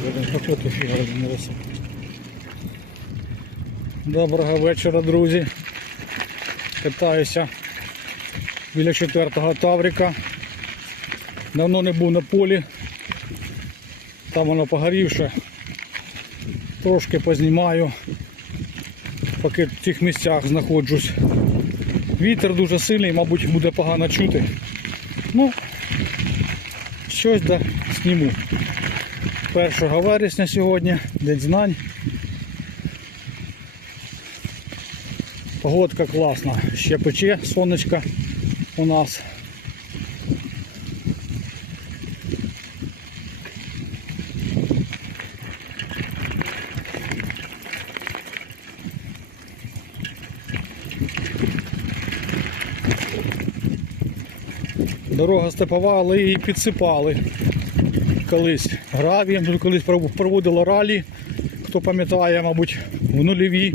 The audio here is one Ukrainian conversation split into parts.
проходили, проходили фігарилися. Доброго вечора, друзі. Катаюся біля четвертого таврика. Давно не був на полі. Там воно погорівше. Трошки познімаю, поки в цих місцях знаходжусь. Вітер дуже сильний, мабуть, буде погано чути. Ну, щось да зніму. 1 вересня сьогодні, День знань. Погодка класна. Ще пече сонечко у нас. Дорога степова, але її підсипали колись гравієм. Тут колись пров- проводили ралі. Хто пам'ятає, мабуть, в нульові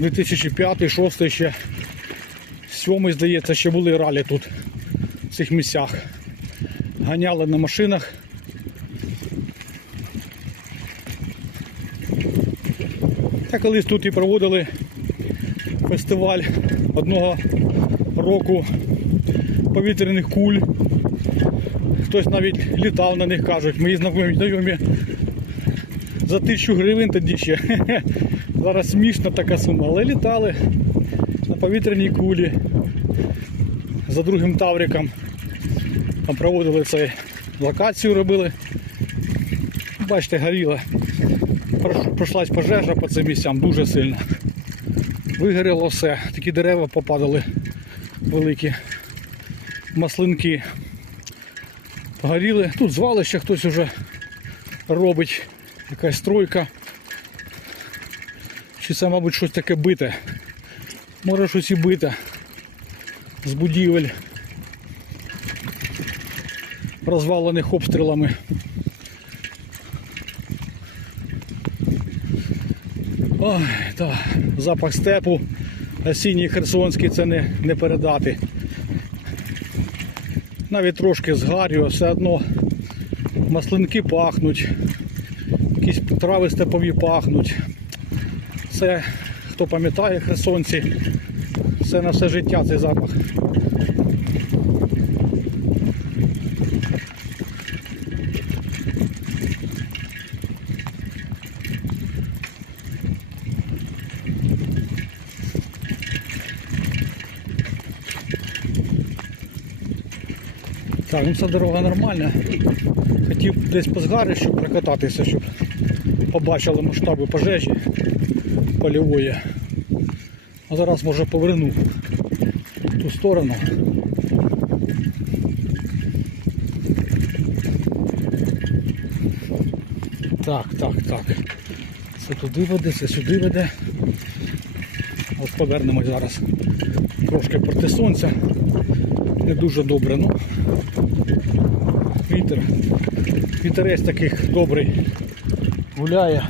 2005-2006 ще 7 здається, ще були ралі тут, в цих місцях. Ганяли на машинах. Та колись тут і проводили фестиваль одного року повітряних куль. Хтось навіть літав на них, кажуть. Мої знайомі, за тисячу гривень тоді ще. Зараз смішна така сума, але літали на повітряній кулі за другим тавриком. Там проводили це локацію робили. Бачите, горіло. Прош- Пройшлась пожежа по цим місцям дуже сильно. Вигоріло все. Такі дерева попадали великі маслинки. Горіли. Тут звалище хтось уже робить. Якась стройка. Чи це, мабуть, щось таке бите. Може щось і бите. З будівель. Розвалених обстрілами. Ой, так, запах степу. Осінній херсонський це не, не передати. Навіть трошки згарю, все одно маслинки пахнуть, якісь трави степові пахнуть. Це, хто пам'ятає херсонці, це на все життя цей запах. Так, ну ця дорога нормальна. Хотів десь по згарищу прокататися, щоб побачили масштаби пожежі польової. А зараз може поверну в ту сторону. Так, так, так. Це туди веде, це сюди веде. От повернемось зараз трошки проти сонця. Не дуже добре, ну вітер. Вітерець таких добрий гуляє.